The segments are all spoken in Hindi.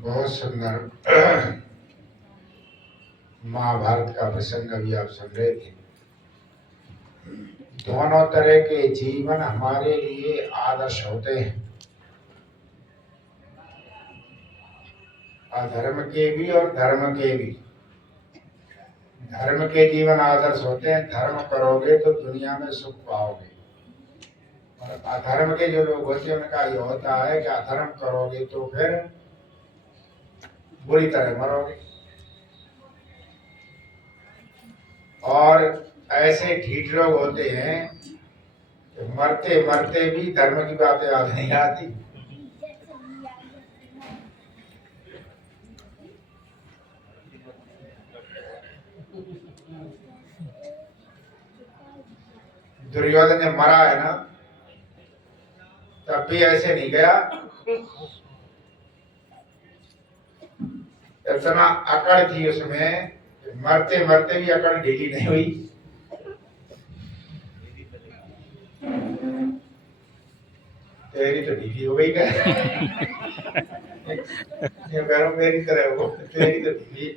बहुत सुंदर महाभारत का प्रसंग अभी आप सुन रहे थे। दोनों तरह के जीवन हमारे लिए आदर्श होते हैं, अधर्म के भी और धर्म के भी। धर्म के जीवन आदर्श होते हैं, धर्म करोगे तो दुनिया में सुख पाओगे। और अधर्म के जो लोग होते हैं उनका ये होता है कि अधर्म करोगे तो फिर बुरी तरह मरोगे। और ऐसे ढीठ लोग होते हैं कि मरते मरते भी धर्म की बातें याद नहीं आती। दुर्योधन ने मरा है ना, तब भी ऐसे नहीं गया। इतना अकड़ थी उसमें, मरते मरते भी अकड़ ढीली नहीं हुई। तेरी तो ढीली हो गई क्या? मेरी तरह हो, तेरी तो ढीली।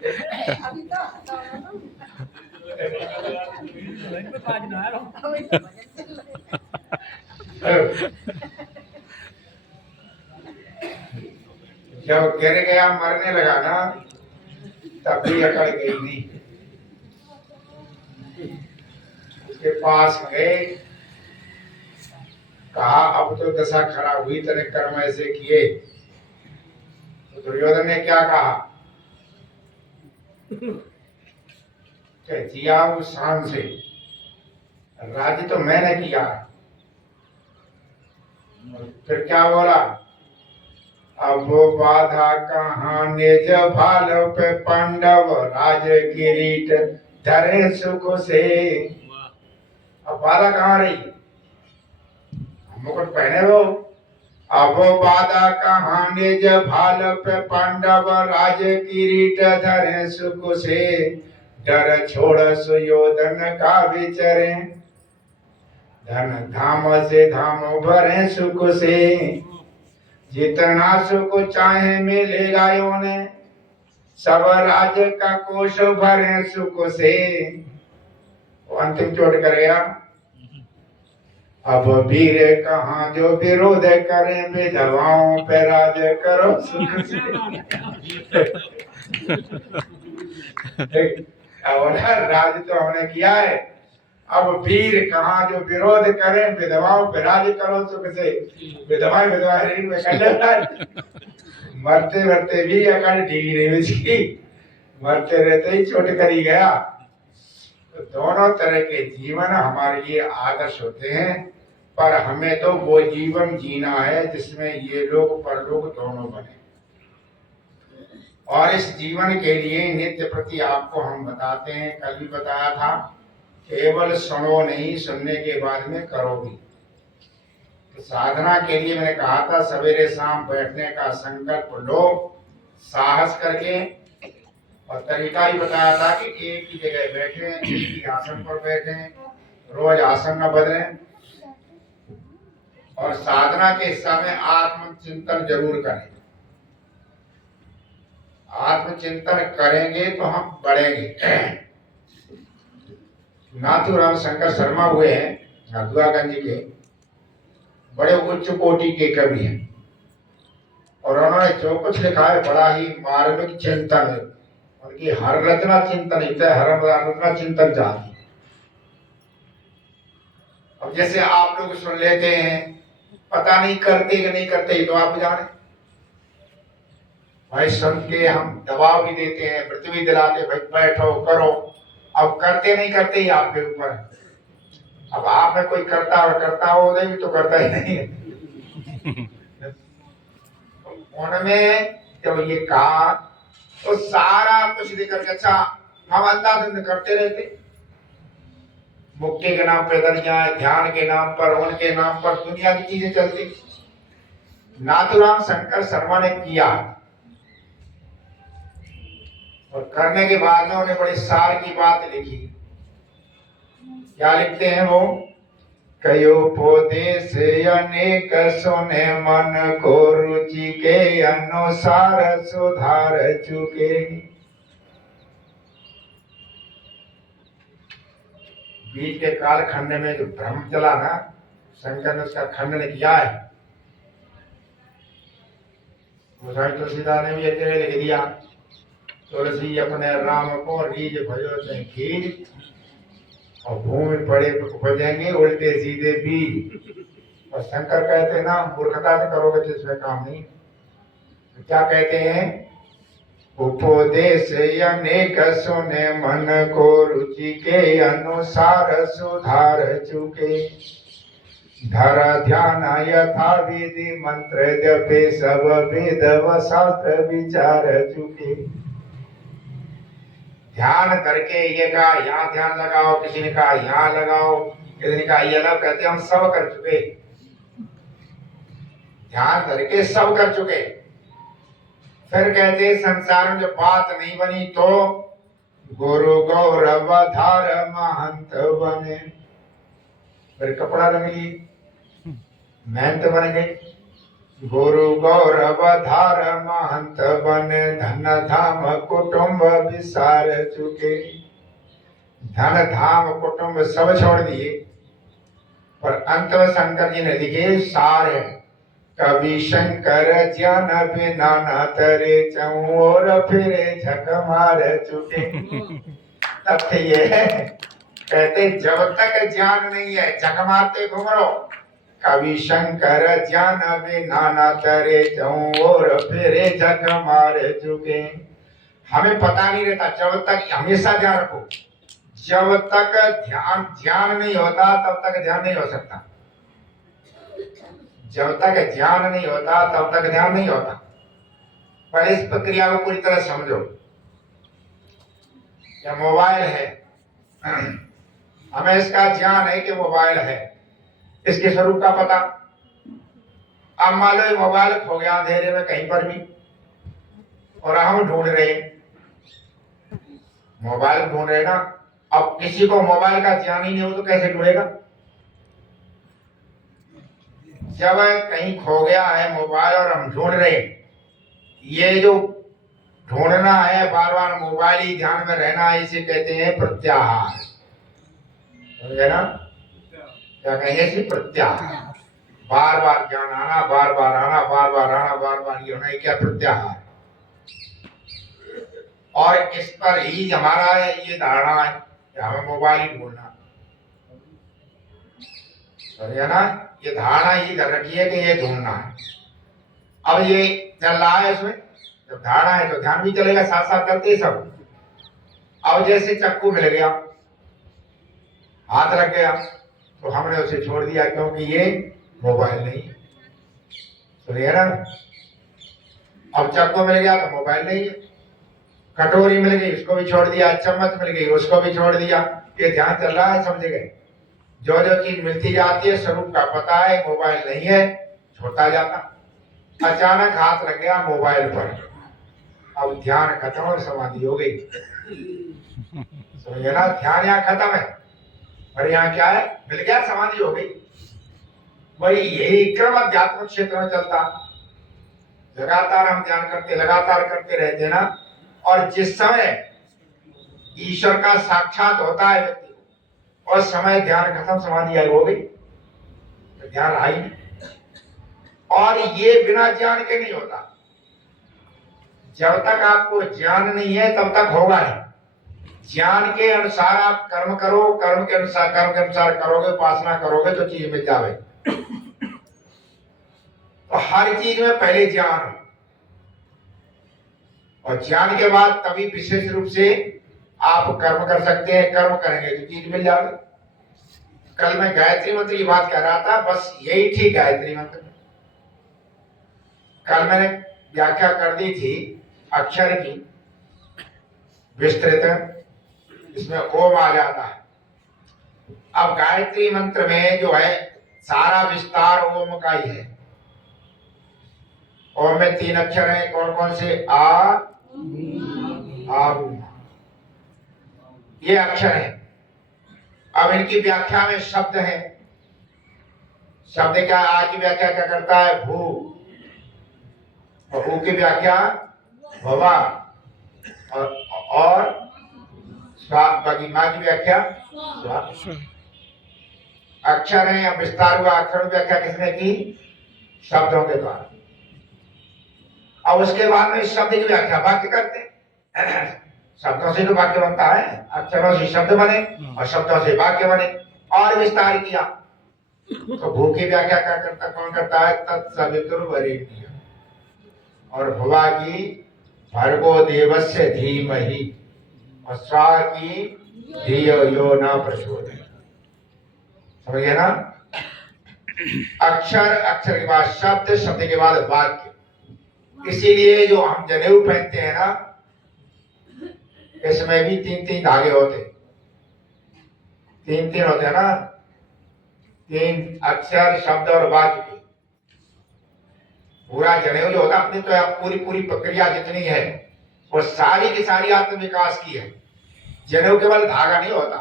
जब गिर गया मरने लगा ना, तब भी अकड़ गई नहीं। उसके पास गए, कहा अब तो दशा खराब हुई, तेरे कर्म ऐसे किए। तो दुर्योधन ने क्या कहा कि जिया उस शान से, राज्य तो मैंने किया। फिर क्या बोला, अब वो बाधा कहाँ निज भाल पे पांडव राज किरीट धरे सुख से। अब बाधा कहाँ रही, मुकुट पहने हो। अब वो बाधा कहाँ निज भाल पे पांडव राज किरीट धरे सुख से। डर छोड़ सुयोधन का विचरे, धन धाम से धाम भरे सुख से। जितना सुख चाहे मिलेगा उन्हें, सब राज्य का कोष भरे सुख से। वो अंतिम चोट करेगा, अब वीर कहाँ जो विरोध करें, विधवाओं पे राज करो सुख से। राज तो हमने किया है, अब वीर कहाँ जो विरोध करें, विधवाओं पे राज करो सुख से। विधवाएं मरते मरते भी अकड़ ढीली नहीं हुई, मरते रहते ही चोट करी गया। तो दोनों तरह के जीवन हमारे लिए आदर्श होते हैं, पर हमें तो वो जीवन जीना है जिसमें ये लोग परलोक दोनों बने। और इस जीवन के लिए नित्य प्रति आपको हम बताते हैं, कल भी बताया था, केवल सुनो नहीं, सुनने के बाद में करो भी। तो साधना के लिए मैंने कहा था सवेरे शाम बैठने का संकल्प लो साहस करके। और तरीका ही बताया था कि एक ही जगह बैठे, एक ही आसन पर बैठे, रोज आसन न बदलें। और साधना के समय आत्मचिंतन जरूर करें। आत्मचिंतन करेंगे तो हम बढ़ेंगे। नाथूराम शंकर शर्मा हुए हैं नाथुआगंज के, बड़े उच्च कोटि के कवि हैं। और उन्होंने जो कुछ लिखा है बड़ा ही मार्मिक चिंतन है। उनकी हर रचना चिंतन हित है, हर रचना चिंतन जाती। अब जैसे आप लोग सुन लेते हैं, पता नहीं करते कि नहीं करते, ये तो आप जाने। भाई सुन के हम दबाव भी देते हैं, पृथ्वी दिलाते, भाई बैठो करो। अब करते नहीं करते ही आपके ऊपर। अब आप में कोई करता हो नहीं तो करता ही नहीं है। उनमें जब ये कहा तो सारा कुछ लेकर के, अच्छा हम अंदाज करते रहते, मुक्ति के नाम पर दरिया, ध्यान के नाम पर, उनके नाम पर दुनिया की चीजें चलती। नाथूराम शंकर शर्मा ने किया, और करने के बाद में उन्हें बड़ी सार की बात लिखी। क्या लिखते हैं वो, कयोपदेश अनेक सुने मन को रुचि के अनुसार सुधार चुके। बीच के कालखंड में जो भ्रम चला ना, शंकर ने उसका खंडन किया है। गोसाई तुलसीदास ने भी अकेले लिख दिया, तुलसी अपने राम को रीझ भयो तै खींच, और भूमि पड़े उपजेंगे उल्टे सीधे बीज। और शंकर कहते हैं ना, मूर्खता से करोगे तो इसमें काम नहीं। तो क्या कहते हैं, उपदेश अनेक सुने मन को रुचि के अनुसार सुधार चुके। धर ध्यान यथा विधि मंत्र जपे सब वेद व शास्त्र विचार चुके। ध्यान करके ये कहा यहाँ ध्यान लगाओ, किसी ने कहा यहाँ लगाओ, किसी ने कहा ये लगाओ, कहते हम सब कर चुके। ध्यान करके सब कर चुके। फिर कहते संसार में जब बात नहीं बनी तो गुरु गौरव धार महंत बने। फिर कपड़ा रंग ली, महंत बन गए। गुरु गौरव धार महंत बने, धन धाम कुटुंब विसार चुके। धन धाम कुटुंब सब छोड़ दिए, पर अंत में शंकर जी ने लिखे सार है, कवि शंकर ज्ञान बिना न तरे चहु और फिरे झक मार चुके। तथ्य ये है, कहते जब तक ज्ञान नहीं है झक मारते घूम रहो। कवि शंकर ज्ञान बिना न तरे चहु और फिरे झक मार चुके। हमें पता नहीं रहता, जब तक हमेशा ध्यान रखो, जब तक ध्यान नहीं होता तब तक ध्यान नहीं हो सकता। जब तक ध्यान नहीं होता तब तक ध्यान नहीं होता। पर इस प्रक्रिया को पूरी तरह समझो। यह मोबाइल है, हमें इसका ज्ञान है कि मोबाइल है, इसके स्वरूप का पता। अब मान लो मोबाइल खो गया अंधेरे में कहीं पर भी, और हम ढूंढ रहे, मोबाइल ढूंढ रहे ना। अब किसी को मोबाइल का ज्ञान ही नहीं हो तो कैसे ढूंढेगा। जब कहीं खो गया है मोबाइल और हम ढूंढ रहे, ये जो ढूंढना है, बार बार मोबाइल ही ध्यान में रहना है, इसे कहते हैं प्रत्याहार। समझे ना, क्या कहेंगे इसे, प्रत्याहार। बार बार ज्ञान आना, बार बार आना, बार बार आना, बार बार ये होना, क्या प्रत्याहार। और इस पर ही हमारा ये धारणा है कि हमें मोबाइल ही ढूंढना। समझे ना, ये धारणा ही कर रखी है कि ये ढूंढना है। अब ये चल रहा है, इसमें जब धारणा है तो ध्यान भी चलेगा, साथ साथ चलते सब। अब जैसे चक्कू मिल गया, हाथ रख गया, तो हमने उसे छोड़ दिया क्योंकि ये मोबाइल नहीं। सुनिए ना, अब चक्कू मिल गया तो मोबाइल नहीं है। कटोरी मिल गई, उसको भी छोड़ दिया। चम्मच मिल गई, उसको भी छोड़ दिया। ये ध्यान चल रहा है, समझ गए। जो जो चीज मिलती जाती है, स्वरूप का पता है, मोबाइल नहीं है, छोड़ता जाता। अचानक हाथ लग गया मोबाइल पर, अब ध्यान खत्म और समाधि हो गई। समझे ना, ध्यान यहाँ खत्म है और यहाँ क्या है, मिल गया, समाधि हो गई। वही यही क्रम अध्यात्म क्षेत्र में चलता। लगातार हम ध्यान करते, लगातार करते रहते ना, और जिस समय ईश्वर का साक्षात होता है व्यक्ति को, और समय ध्यान खत्म, समाधि आई हो गई, तो ध्यान आई नहीं। और ये बिना ज्ञान के नहीं होता। जब तक आपको ज्ञान नहीं है तब तक होगा नहीं। ज्ञान के अनुसार आप कर्म करो, कर्म के अनुसार करोगे, उपासना करोगे तो चीज मिल जावे। तो हर चीज में पहले ज्ञान हो, और ज्ञान के बाद तभी विशेष रूप से आप कर्म कर सकते हैं। कर्म करेंगे तो चीज मिल जावे। कल मैं गायत्री मंत्र की बात कर रहा था, बस यही थी गायत्री मंत्र। कल मैंने व्याख्या कर दी थी अक्षर की विस्तृत, इसमें ओम आ जाता है। अब गायत्री मंत्र में जो है सारा विस्तार ओम का ही है। ओम में 3 अक्षर हैं, कौन कौन से, आ ये अक्षर है। अब इनकी व्याख्या में शब्द है। शब्द क्या आ की व्याख्या क्या करता है? भू। और ऊ की व्याख्या भवा। और स्वा। बाकी माँ की व्याख्या स्वा। अक्षर है या विस्तार हुआ, अक्षर व्याख्या किसने की? शब्दों के द्वारा। अब उसके बाद में इस शब्द की व्याख्या वाक्य करते हैं। शब्दों से तो वाक्य बनता है, अक्षरों से शब्द बने और शब्दों से वाक्य बने। और विस्तार किया तो भू की व्याख्या क्या करता, कौन करता है? तत्सवितुर्वरेण्यम्। और भुवा की भर्गो देवस्य धीमहि। और स्वा की धियो यो न प्रचोदयात्। समझ गए ना? अक्षर, अक्षर के बाद शब्द, शब्द के बाद वाक्य। इसीलिए जो हम जनेऊ पहनते हैं ना, इसमें भी तीन तीन धागे होते, तीन तीन होते हैं ना, तीन अक्षर, शब्द और वाक्य के। पूरा जनेऊ जो होता अपनी तो पूरी पूरी प्रक्रिया जितनी है वो सारी की सारी आत्म विकास की है। जनेऊ केवल धागा नहीं होता।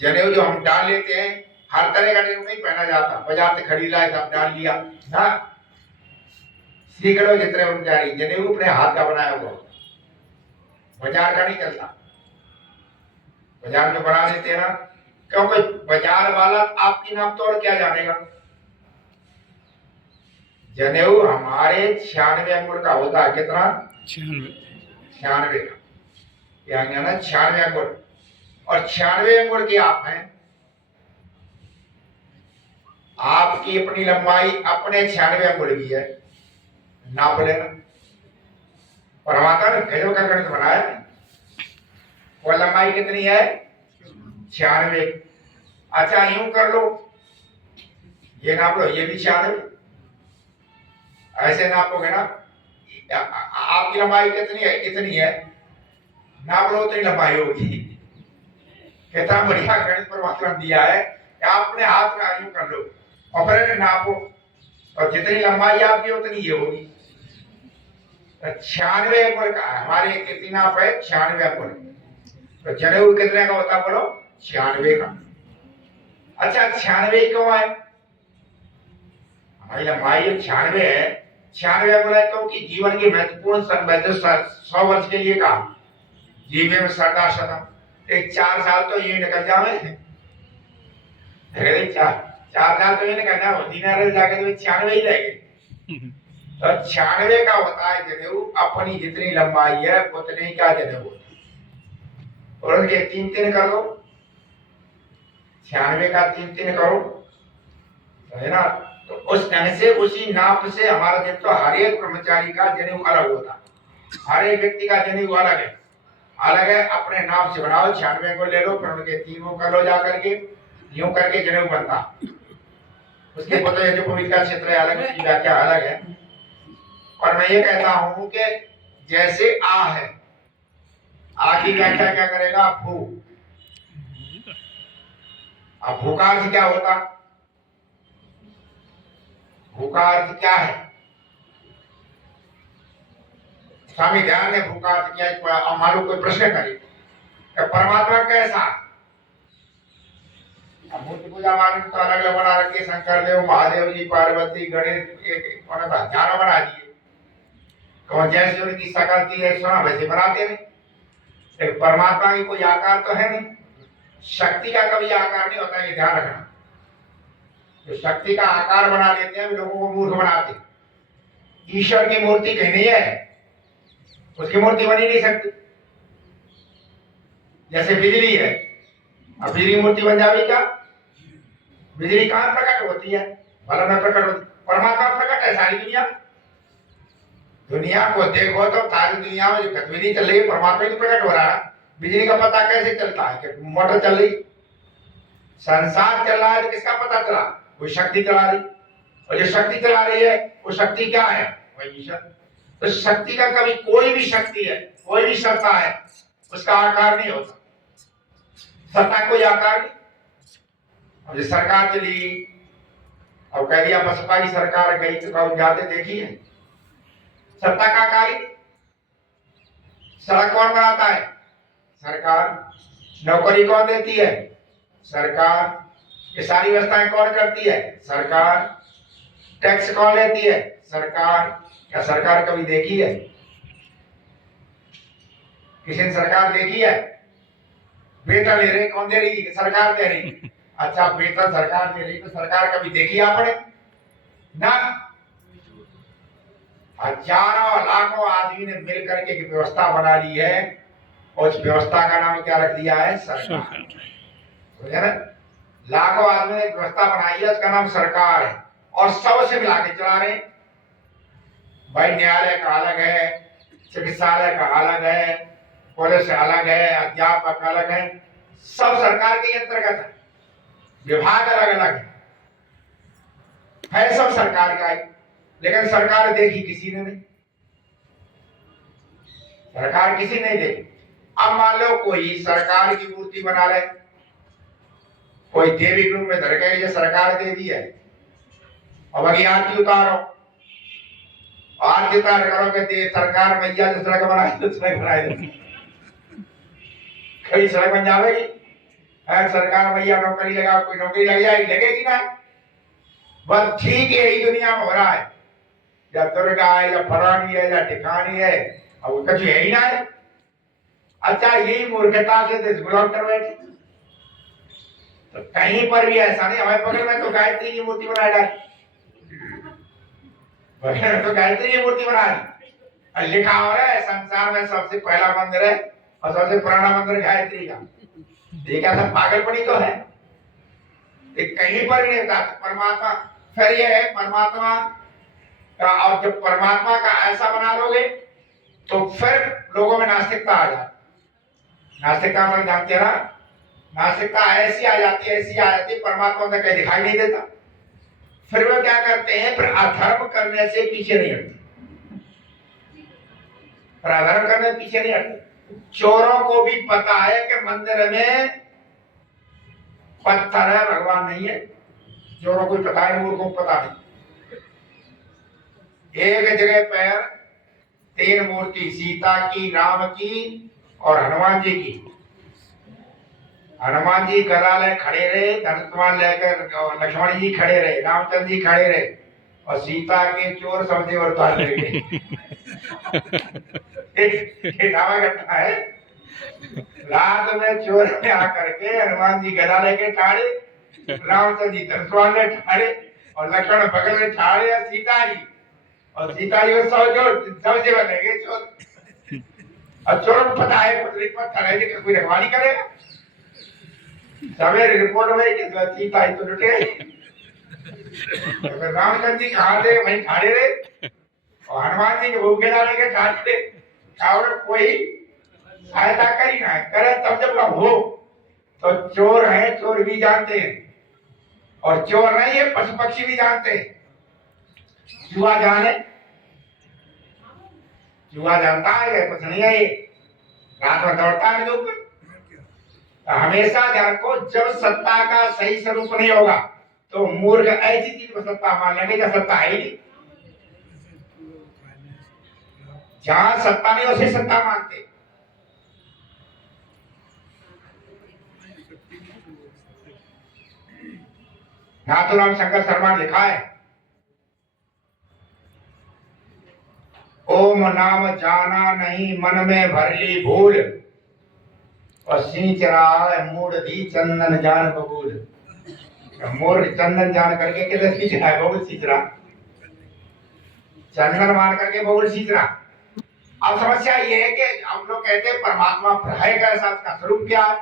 जनेऊ जो हम डाल लेते हैं, हर तरह का जनेऊ नहीं पहना जाता। बाजार से खरीदा है, सब डाल लिया ना। सैकड़ों जितने बन जा रही जनेऊ अपने हाथ का बनाया हुआ, बाजार का नहीं चलता। बाजार में बना देते हैं ना, क्योंकि बाजार वाला आपकी नाप तोड़ क्या जानेगा। जनेऊ हमारे 96 अंगुल का होता है। कितना? 96 का। यानी ना 96 अंगुल। और 96 अंगुल की आप हैं, आपकी अपनी लंबाई अपने 96 अंगुल की है, नाप लेना। परमात्मा ने गजब का गणित बनाया। वो लंबाई कितनी है? 96। अच्छा यूं कर लो, ये नाप लो, ये भी 96। ऐसे नापोगे ना, आपकी लंबाई कितनी है? इतनी है, नाप लो तो लंबाई होगी। कितना बढ़िया गणित परमात्मा ने दिया है कि आप अपने हाथ में यूं कर लो और फिर नापो, और जितनी लंबाई आपकी उतनी ये होगी। 96 अंगुल का हमारे कितनी नाप है? 96 अंगुल। तो जनेऊ कितने का होता बोलो? 96 का। अच्छा 96 क्यों है? हमारी लंबाई 96 है। 96 अंगुल है क्योंकि जीवन की महत्वपूर्ण 100 वर्ष के लिए कहा, जीवन में सरदा शतम, एक 4 साल तो ये निकल जावे। 4 साल तो ये निकल जाओ, दिन जाके तो 96 ही रहेंगे। तो 96 का होता है जनेऊ। अपनी जितनी लंबाई है उतने का जनेऊ। और उनके 3 कर लो, 96 का 3 करो, है ना? तो उस ढंग से, उसी नाप से हमारा जब तो हर एक कर्मचारी का जनेऊ अलग होता, हर एक व्यक्ति का जनेऊ अलग है। अलग है, अपने नाप से बनाओ। 96 को ले लो, फिर उनके 3 कर लो, जाकर के यूं करके जनेऊ बनता। उसके पता है जो पवित्र क्षेत्र है अलग है, व्याख्या अलग है। और मैं ये कहता हूं कि जैसे आ है, आ की व्याख्या क्या करेगा? भू। अब भू का अर्थ क्या होता? भू का अर्थ क्या है? स्वामी ध्यान ने भू का अर्थ क्या? मालूम कोई प्रश्न करे परमात्मा कैसा? मूर्ति पूजा मान तो अलग अलग बना रखे, शंकर देव, महादेव जी, पार्वती, गणेश, एक हजारों बना दिए। कौन जैसे उनकी शकल थी है सुना वैसे बनाते नहीं। परमात्मा की कोई आकार तो है नहीं। शक्ति का कभी आकार नहीं होता, ये ध्यान रखना। जो शक्ति का आकार बना लेते हैं वे लोगों को मूर्ख बनाते। ईश्वर की मूर्ति कहीं नहीं है, उसकी मूर्ति बनी नहीं सकती। जैसे बिजली है, अब बिजली मूर्ति बन जाएगी क्या? बिजली कहां प्रकट होती है? बल्ब में प्रकट होती। परमात्मा प्रकट है सारी दुनिया। दुनिया को देखो तो सारी दुनिया में जो गतिविधि चल रही है परमात्मा ही प्रकट हो रहा है। बिजली का पता कैसे चलता है कि मोटर चल रही? संसार चल रहा है तो किसका पता चला? वो शक्ति चला रही, और जो शक्ति चला रही है वो शक्ति क्या है? वही ईश्वर। तो शक्ति का कभी कोई भी शक्ति है, कोई भी सत्ता है, उसका आकार नहीं होता। सत्ता कोई आकार नहीं। और जो सरकार चली, अब कह दिया बसपा की सरकार गई तो कौन जाते देखिए, सत्ता का कार्य। सड़क कौन बनाता है? सरकार। नौकरी कौन देती है? सरकार। ये सारी व्यवस्थाएं कौन करती है? सरकार। टैक्स कौन लेती है? सरकार। क्या सरकार कभी देखी है? किसी ने सरकार देखी है? वेतन ले रही कौन दे रही? सरकार दे रही। अच्छा, वेतन सरकार दे रही तो सरकार कभी देखी आपने? ना। हजारों लाखों आदमी ने मिलकर के एक व्यवस्था बना ली है और उस व्यवस्था का नाम क्या रख दिया है? सरकार। समझे ना? लाखों आदमी ने व्यवस्था बनाई है, उसका नाम सरकार है और सबसे मिला के चला रहे। भाई न्यायालय का अलग है, चिकित्सालय का अलग है, पुलिस अलग है, अध्यापक अलग है, सब सरकार के अंतर्गत है। विभाग अलग अलग है सब सरकार का ही। लेकिन सरकार देखी किसी ने नहीं, सरकार किसी नहीं देखी। अब मान लो कोई सरकार की मूर्ति बना ले, कोई देवी के रूप में धर गए, ये सरकार देवी है, अब अभी आरती उतारो, आरती उतार करो कि सरकार मैया जो सड़क बनाई तो सड़क बनाई, कभी सड़क बन जाएगी? सरकार मैया नौकरी लगा, कोई नौकरी लग जाएगी? लगेगी ना। बस ठीक यही दुनिया में हो रहा है, या दुर्गा है या फलानी है या ठिकानी है, अब उनका जो है ही ना है। अच्छा, यही मूर्खता से देश गुलाम कर बैठे। तो कहीं पर भी ऐसा नहीं, हमारे बगल में तो गायत्री की मूर्ति बना डाली, बगल में तो गायत्री की मूर्ति बना दी और लिखा हो रहा है संसार में सबसे पहला मंदिर है और सबसे पुराना मंदिर गायत्री का। ये क्या सब पागलपनी तो है? कहीं पर नहीं होता परमात्मा। फिर ये है परमात्मा का, और जब परमात्मा का ऐसा बना लोगे तो फिर लोगों में नास्तिकता आ जाती। नास्तिकता मतलब जानते ना? नास्तिकता ऐसी आ जाती है, ऐसी आ जाती है, परमात्मा में कहीं दिखाई नहीं देता। फिर वो क्या करते हैं? फिर अधर्म करने से पीछे नहीं हटते, फिर अधर्म करने से पीछे नहीं हटते। चोरों को भी पता है कि मंदिर में पत्थर है, भगवान नहीं है। चोरों को पता है, मूर्खों को पता नहीं। एक जगह पर 3 मूर्ति, सीता की, राम की और हनुमान जी की। हनुमान जी गदा ले खड़े रहे, धनुष लेकर लक्ष्मण जी खड़े रहे, रामचंद्र जी खड़े रहे और सीता के चोर समझे और उतार ले दावा करता है। रात में चोर ने आकर के हनुमान जी गदा लेके ठाड़े, रामचंद्र जी धनुष ले ठाड़े और लक्ष्मण बगल में ठाड़े और सीता जी को समझे बनेगे चोर। अब चोरों को पता है कुछ पत्थर है, लेकिन कोई रखवाली करेगा? सवेरे रिपोर्ट में कि सीता ही तो लुटे। रामचंद्र जी कहाँ थे? वहीं ठाड़े रहे और हनुमान जी के भूखे डाले के ठाड़े और कोई सहायता करी ना करे। तब जब लोग हो तो चोर है, चोर भी जानते हैं, और चोर नहीं है पशु पक्षी भी जानते हैं। चूहा जाने, चूहा जानता है कुछ नहीं है, ये रात में दौड़ता है जो ऊपर। हमेशा ध्यान को, जब सत्ता का सही स्वरूप नहीं होगा तो मूर्ख ऐसी चीज को सत्ता मान लेंगे जब सत्ता है ही नहीं। जहां सत्ता नहीं उसे सत्ता मानते। नाथुराम शंकर शर्मा लिखा है, ओम नाम जाना नहीं मन में भरली भूल और सींच रहा है मूढ़ चंदन जान बबूल। मूर्ख चंदन जान करके किधर सींच रहा है? बबूल सींच रहा, चंदन मार करके बबूल सींच रहा। अब समस्या ये है कि हम लोग कहते हैं परमात्मा है कैसा, उसका स्वरूप क्या है?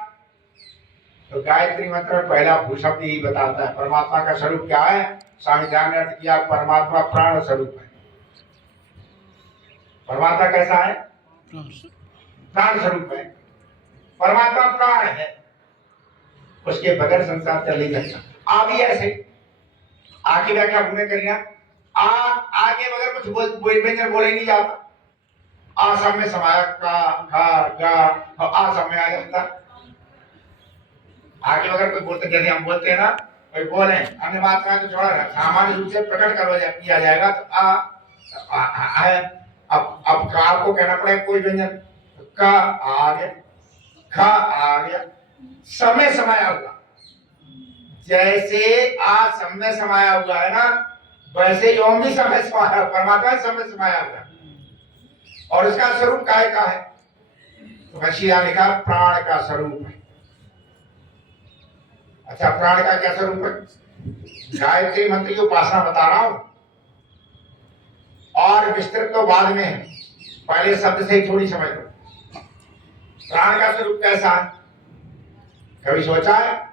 तो गायत्री मंत्र में पहला भूशब्द यही बताता है परमात्मा का स्वरूप क्या है। स्वामी ध्यान ने अर्थ किया, परमात्मा प्राण स्वरूप है। परमात्मा कैसा है? प्राण स्वरूप है। परमात्मा प्राण है, उसके बगैर संसार चल नहीं सकता। आगे ऐसे आगे व्याख्या भूमि करिए, आगे बगैर कुछ व्यंजन बोले नहीं जाता। आ सब में समाया का, खा, गा, आ सब में आ जाता। आगे अगर कोई बोलते, जैसे हम बोलते हैं ना, कोई बोले अन्य बात का तो थोड़ा सामान्य रूप से प्रकट किया जाएगा तो अब कार को कहना पड़ेगा कोई व्यंजन, का आ गया, खा आ गया, समय समाया हुआ। जैसे आज सब में समाया हुआ है ना, वैसे ही ओम भी सब में समाया, परमात्मा सब में समाया हुआ है। और उसका स्वरूप काय का है? तो मसीहा ने कहा प्राण का स्वरूप है। अच्छा, प्राण का क्या स्वरूप है? गायत्री मंत्र की उपासना बता रहा हूं, और विस्तृत तो बाद में है, पहले शब्द से ही थोड़ी समझ लो। प्राण का स्वरूप कैसा है? कभी सोचा है?